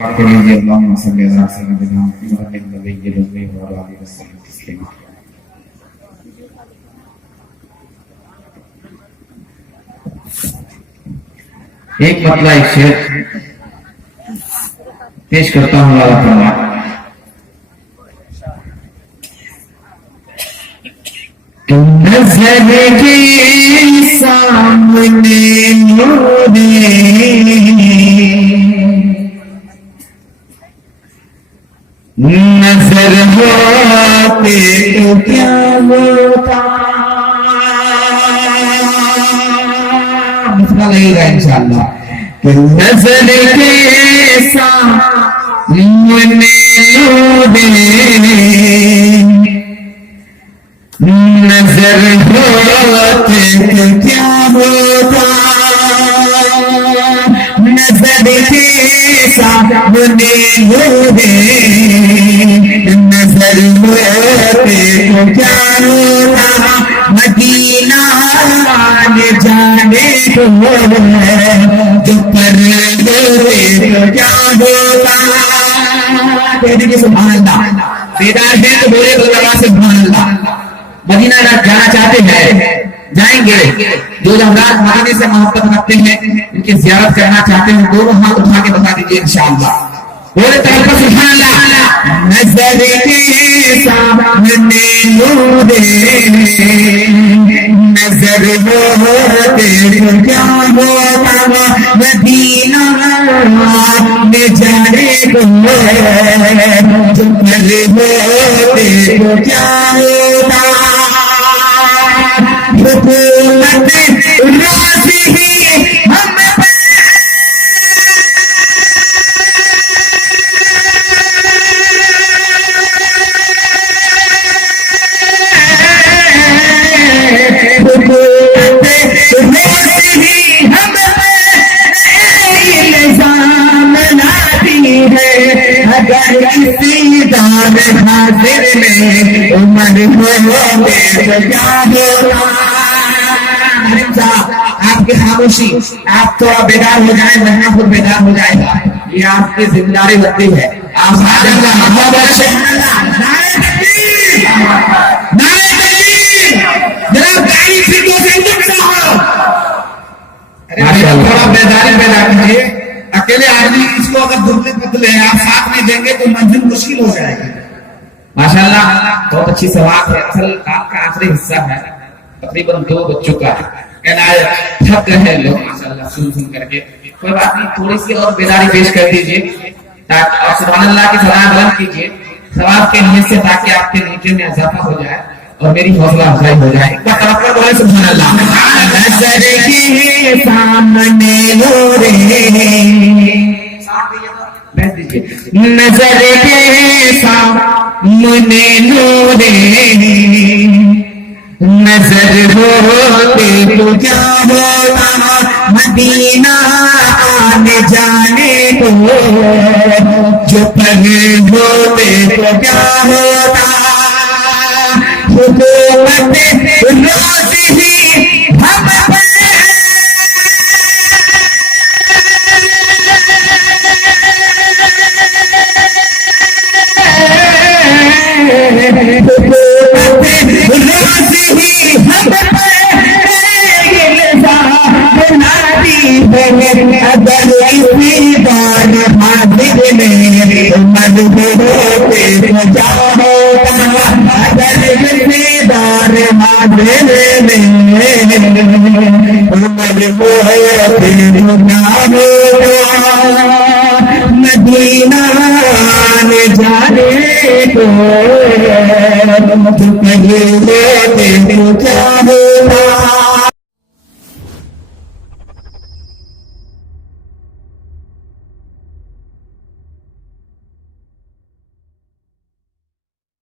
اللهم صل على سيدنا محمد النبي الأمي وعلى آله وسلم تسليما. ایک مطلع ایک شعر پیش کرتا ہوں. اللہ تعالیٰ نظر کے سامنے نظر ہوتے تو کیا ہوتا. مسئلہ لگے گا انشاءاللہ کہ نظر کے سامنے نظر ہوتے تو کیا ہوتا. نظر کے سامنے نظر ہوتے تو کیا ہوتا. مدینہ آنے جانے کو جو پر ہوتے تو کیا ہوتا. کہتے سبحان اللہ. بیدار ہے تو بولے تو اللہ سے سبحان اللہ. مدینہ جانا چاہتے ہیں جائیں گے. جو حضرات مدینے سے محبت رکھتے ہیں ان کی زیارت کرنا چاہتے ہیں دونوں ہاتھ اٹھا کے بتا دیجیے انشاءاللہ. بولے طرف پر سبحان اللہ. نظر کے سامنے نظر ہوتے تو کیا ہوتا. مدینہ میں جانے کو جو پر ہوتے تو کیا ہوتا. حکومت راضی ہم اگر کسی دار حاضر میں عمر ہوتے تو کیا ہوتا. آپ کی خاموشی آپ تو بیدار ہو جائیں ورنہ خود بیدار ہو جائے گا. یہ آپ کی ذمہ داری ہوتی ہے. آپ تھوڑا بیداری پیدا کیجیے. اکیلے آدمی اس کو اگر دبلے پتلے آپ ساتھ نہیں دیں گے تو منزل مشکل ہو جائے گی. ماشاءاللہ بہت اچھی سوال ہے. اصل آپ کا آخری حصہ ہے تقریباً 2 بچوں کا. تھک رہے لوگ ماشاءاللہ سن کر کے. کوئی بات نہیں تھوڑی سی اور بیداری پیش کر دیجیے اور سبحان اللہ کی سلام بلند کیجیے ثواب کے نیت سے تاکہ آپ کے نیچے میں اضافہ ہو جائے اور میری حوصلہ افزائی ہو جائے. ایک بار توقع بولے سبحان اللہ. نظر کے سامنے نظر کے سامنے نظر ہوتے تو کیا ہوتا. مدینہ آنے جانے کو جو پر ہوتے تو کیا ہوتا. حکومت راضی ہم اگر اسی بار حاضر میں عمر ہوتے تو کیا ہوتا. اگر اسی بار حاضر میں عمر ہوتے تو کیا ہوتا. مدینہ آنے جانے کو جو پہلے ہوتے تو کیا ہوتا.